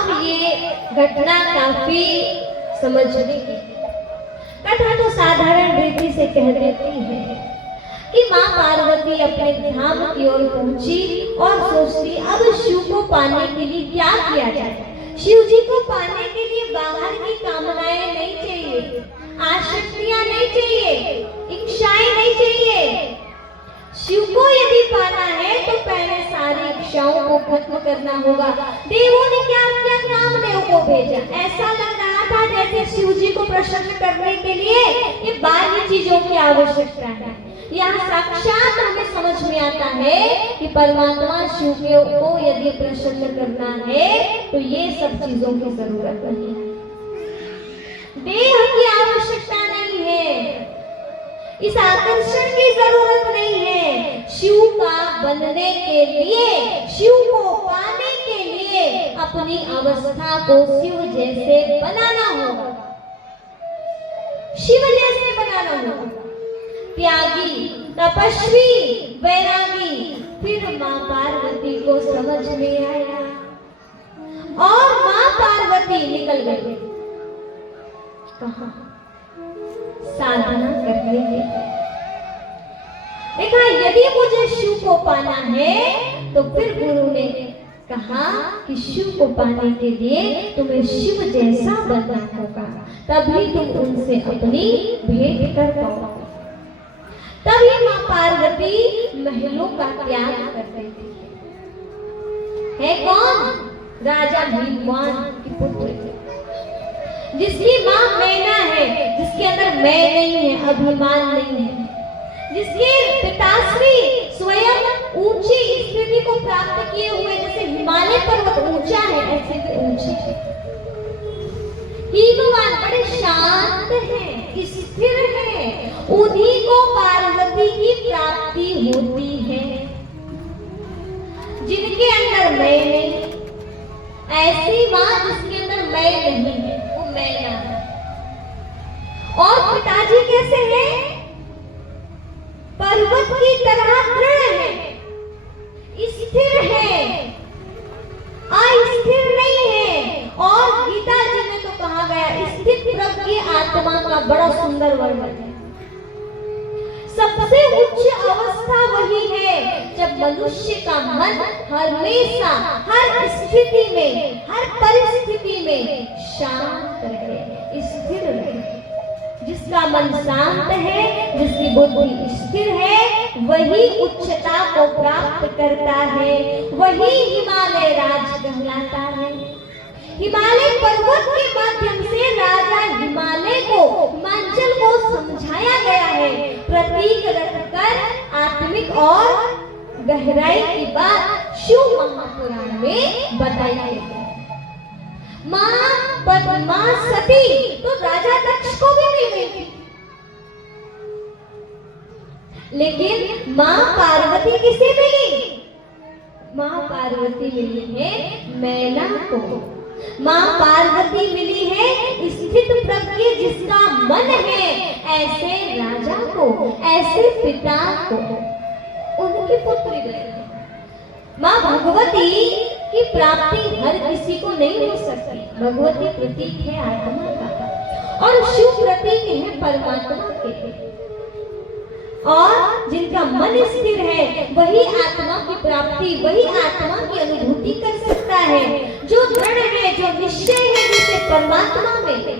अब ये घटना काफी समझने की कथा तो साधारण रीति से कह देती है कि माँ पार्वती अपने धाम की ओर पहुंची और सोचती अब शिव को पाने के लिए क्या किया जाए। शिव जी को पाने के लिए बाहर की कामनाएं नहीं चाहिए, आसक्तियां नहीं चाहिए, इच्छाएं नहीं चाहिए। शिव को यदि पाना है तो पहले सारी इच्छाओं को खत्म करना होगा। देवों ने क्या क्या कामदेव को भेजा, ऐसा लग रहा था जैसे शिव जी को प्रसन्न करने के लिए ये बाह्य चीजों की आवश्यकता है। यहाँ साक्षात हमें समझ में आता है कि परमात्मा शिव को यदि प्रसन्न करना है तो ये सब चीजों की जरूरत नहीं है, देह की आवश्यकता नहीं है, इस आकर्षण की जरूरत नहीं है। शिव का बनने के लिए, शिव को पाने के लिए अपनी अवस्था को शिव जैसे बनाना होगा, शिव जैसे बनाना होगा। त्यागी, तपस्वी, वैरागी। फिर माँ पार्वती को समझ में आया और माँ पार्वती निकल गई। कहाँ? साधना करने के लिए। देखा, यदि मुझे शिव को पाना है तो फिर गुरु ने कहा कि शिव को पाने के लिए तुम्हें शिव जैसा बनना होगा, तभी तुम उनसे अपनी भेंट कर पाओगे। तभी माँ पार्वती महलों का त्याग कर देती है। कौन? राजा भीमवान की पुत्री, जिसकी माँ मैना है, जिसके अंदर मैं नहीं है, अभिमान नहीं है, जिसके पिताश्री स्वयं ऊंची स्थिति को प्राप्त किए हुए, जैसे हिमालय पर्वत ऊंचा है ऐसे भी ऊंची है। भीमवान बड़े शांत हैं, स्थिर हैं, उन्हीं को पार्वती की प्राप्ति होती है। जिनके अंदर मैं नहीं, ऐसी माँ जिसके अंदर मैं नहीं है, वो मैना है। और पिताजी कैसे हैं? पर्वत की तरह दृढ़ है, स्थिर है, अस्थिर नहीं है। और गीता जी में तो कहा गया स्थित प्रज्ञ आत्मा का बड़ा सुंदर वर्णन है। सबसे उच्च अवस्था वही है जब मनुष्य का मन हमेशा हर स्थिति में, हर परिस्थिति में शांत रहे, स्थिर रहे। जिसका मन शांत है, जिसकी बुद्धि स्थिर है, वही उच्चता को प्राप्त करता है, वही हिमालय राज कहलाता है। हिमालय पर्वत के माध्यम से राजा हिमालय को, हिमाचल को समझाया गया है, प्रतीक रखकर आत्मिक और गहराई की बात शिव महापुराण में बताई गई है। माँ पद्मा सती तो राजा दक्ष को भी मिल गई थी, लेकिन माँ पार्वती किसे मिली? माँ पार्वती मिली है मैना को। माँ पार्वती मिली है स्थित प्रज्ञ जिसका मन है, ऐसे राजा को, ऐसे पिता को, उनकी पुत्री बनी। माँ भगवती की प्राप्ति हर किसी को नहीं हो सकती। भगवती प्रतीक है आत्मा का और शिव प्रतीक है परमात्मा के। और जिनका मन स्थिर है वही आत्मा की प्राप्ति, वही आत्मा की अनुभूति कर सकता है। जो दृढ़ है, जो निश्चय है, जिसे परमात्मा में है,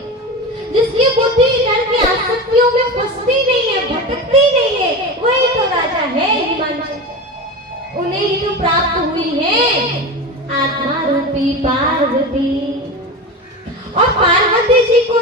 जिसकी बुद्धि डर की आसक्तियों में फंसती नहीं है, भटकती नहीं है, वही तो राजा है हिमांचल। उन्हें ही तो प्राप्त हुई है आत्मा रूपी पार्वती। और पार्वती जी को